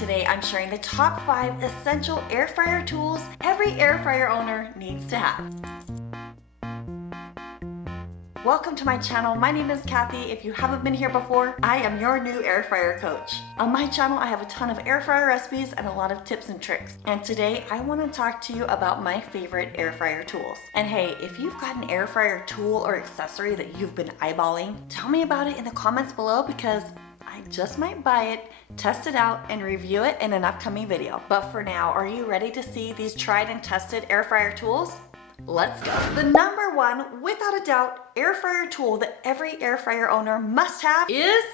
Today I'm sharing the top 5 essential air fryer tools every air fryer owner needs to have. Welcome to my channel. My name is Kathy. If you haven't been here before, I am your new air fryer coach. On my channel, I have a ton of air fryer recipes and a lot of tips and tricks. And today I want to talk to you about my favorite air fryer tools. And hey, if you've got an air fryer tool or accessory that you've been eyeballing, tell me about it in the comments below because I just might buy it, test it out, and review it in an upcoming video. But for now, are you ready to see these tried and tested air fryer tools? Let's go. The number one, without a doubt, air fryer tool that every air fryer owner must have is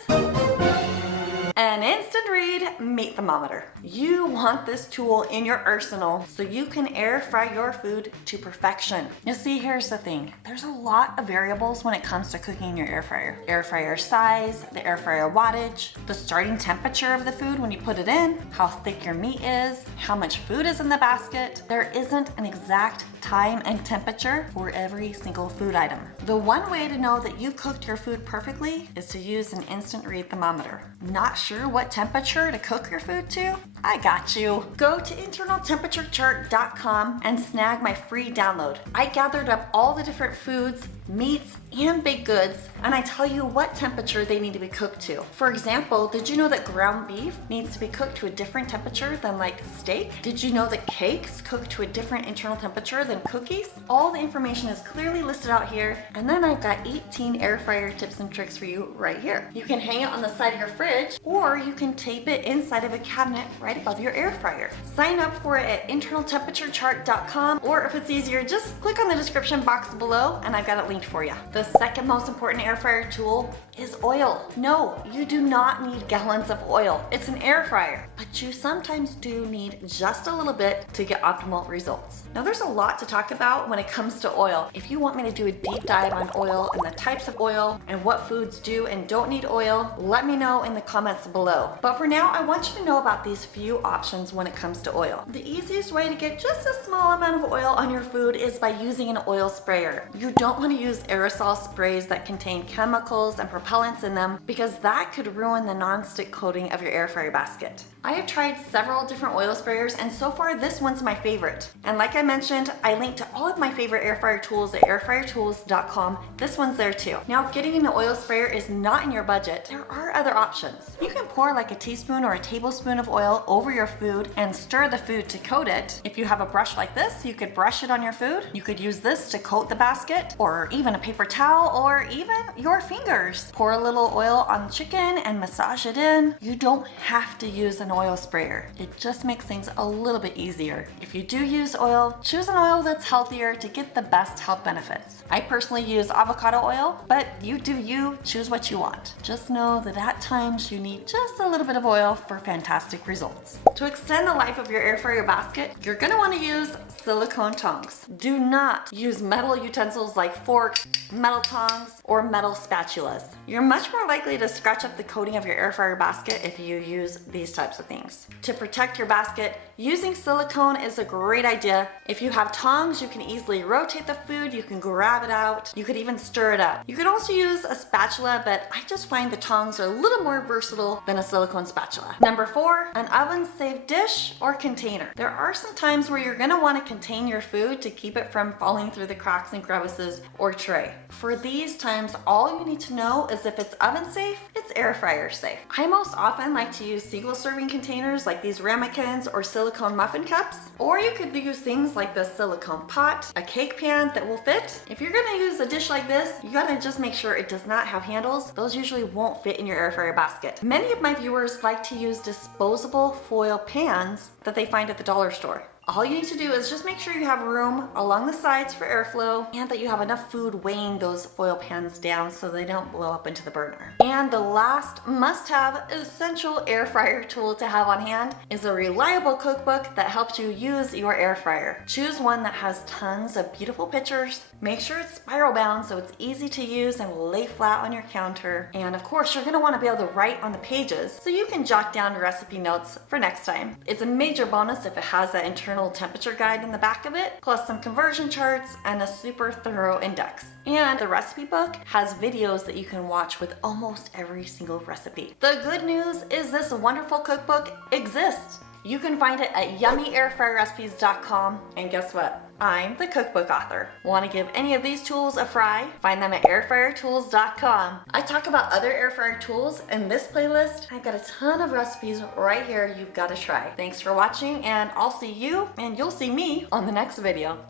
an instant read meat thermometer. You want this tool in your arsenal so you can air fry your food to perfection. You see, here's the thing. There's a lot of variables when it comes to cooking in your air fryer. Air fryer size, the air fryer wattage, the starting temperature of the food when you put it in, how thick your meat is, how much food is in the basket. There isn't an exact time and temperature for every single food item. The one way to know that you've cooked your food perfectly is to use an instant read thermometer. Not sure what temperature to cook your food to? I got you. Go to internaltemperaturecharts.com and snag my free download. I gathered up all the different foods, meats, and baked goods, and I tell you what temperature they need to be cooked to. For example, did you know that ground beef needs to be cooked to a different temperature than like steak? Did you know that cakes cook to a different internal temperature than cookies? All the information is clearly listed out here, and then I've got 18 air fryer tips and tricks for you right here. You can hang it on the side of your fridge, or you can tape it inside of a cabinet right above your air fryer. Sign up for it at internaltemperaturecharts.com, or if it's easier, just click on the description box below and I've got it linked for you. The second most important air fryer tool is oil. No, you do not need gallons of oil. It's an air fryer, but you sometimes do need just a little bit to get optimal results. Now there's a lot to talk about when it comes to oil. If you want me to do a deep dive on oil and the types of oil and what foods do and don't need oil, let me know in the comments below. But for now, I want you to know about these few options when it comes to oil. The easiest way to get just a small amount of oil on your food is by using an oil sprayer. You don't want to use aerosol sprays that contain chemicals and propellants in them because that could ruin the non-stick coating of your air fryer basket. I have tried several different oil sprayers and so far this one's my favorite. And like I mentioned, I linked to all of my favorite air fryer tools at airfryertools.com. This one's there too. Now if getting an oil sprayer is not in your budget, there are other options. You can pour like a teaspoon or a tablespoon of oil over your food and stir the food to coat it. If you have a brush like this, you could brush it on your food. You could use this to coat the basket, or even a paper towel, or even your fingers. Pour a little oil on chicken and massage it in. You don't have to use an oil sprayer. It just makes things a little bit easier. If you do use oil, choose an oil that's healthier to get the best health benefits. I personally use avocado oil, but you do you, choose what you want. Just know that at times you need just a little bit of oil for fantastic results. To extend the life of your air fryer basket, you're gonna want to use silicone tongs. Do not use metal utensils like forks, metal tongs, or metal spatulas. You're much more likely to scratch up the coating of your air fryer basket if you use these types of things. To protect your basket, using silicone is a great idea. If you have tongs, you can easily rotate the food, you can grab it out, you could even stir it up. You could also use a spatula, but I just find the tongs are a little more versatile than a silicone spatula. Number 4, an oven-safe dish or container. There are some times where you're gonna wanna contain your food to keep it from falling through the cracks and crevices or tray. For these times, all you need to know is if it's oven safe, it's air fryer safe. I most often like to use single serving containers like these ramekins or silicone muffin cups, or you could use things like the silicone pot, a cake pan that will fit. If you're gonna use a dish like this, you gotta just make sure it does not have handles. Those usually won't fit in your air fryer basket. Many of my viewers like to use disposable foil pans that they find at the dollar store. All you need to do is just make sure you have room along the sides for airflow and that you have enough food weighing those foil pans down so they don't blow up into the burner. And the last must-have essential air fryer tool to have on hand is a reliable cookbook that helps you use your air fryer. Choose one that has tons of beautiful pictures. Make sure it's spiral bound so it's easy to use and will lay flat on your counter. And of course, you're gonna wanna be able to write on the pages so you can jot down recipe notes for next time. It's a major bonus if it has that internal little temperature guide in the back of it, plus some conversion charts and a super thorough index. And the recipe book has videos that you can watch with almost every single recipe. The good news is this wonderful cookbook exists. You can find it at yummyairfryerrecipes.com, and guess what? I'm the cookbook author. Want to give any of these tools a fry? Find them at airfryertools.com. I talk about other air fryer tools in this playlist. I've got a ton of recipes right here you've got to try. Thanks for watching, and I'll see you and you'll see me on the next video.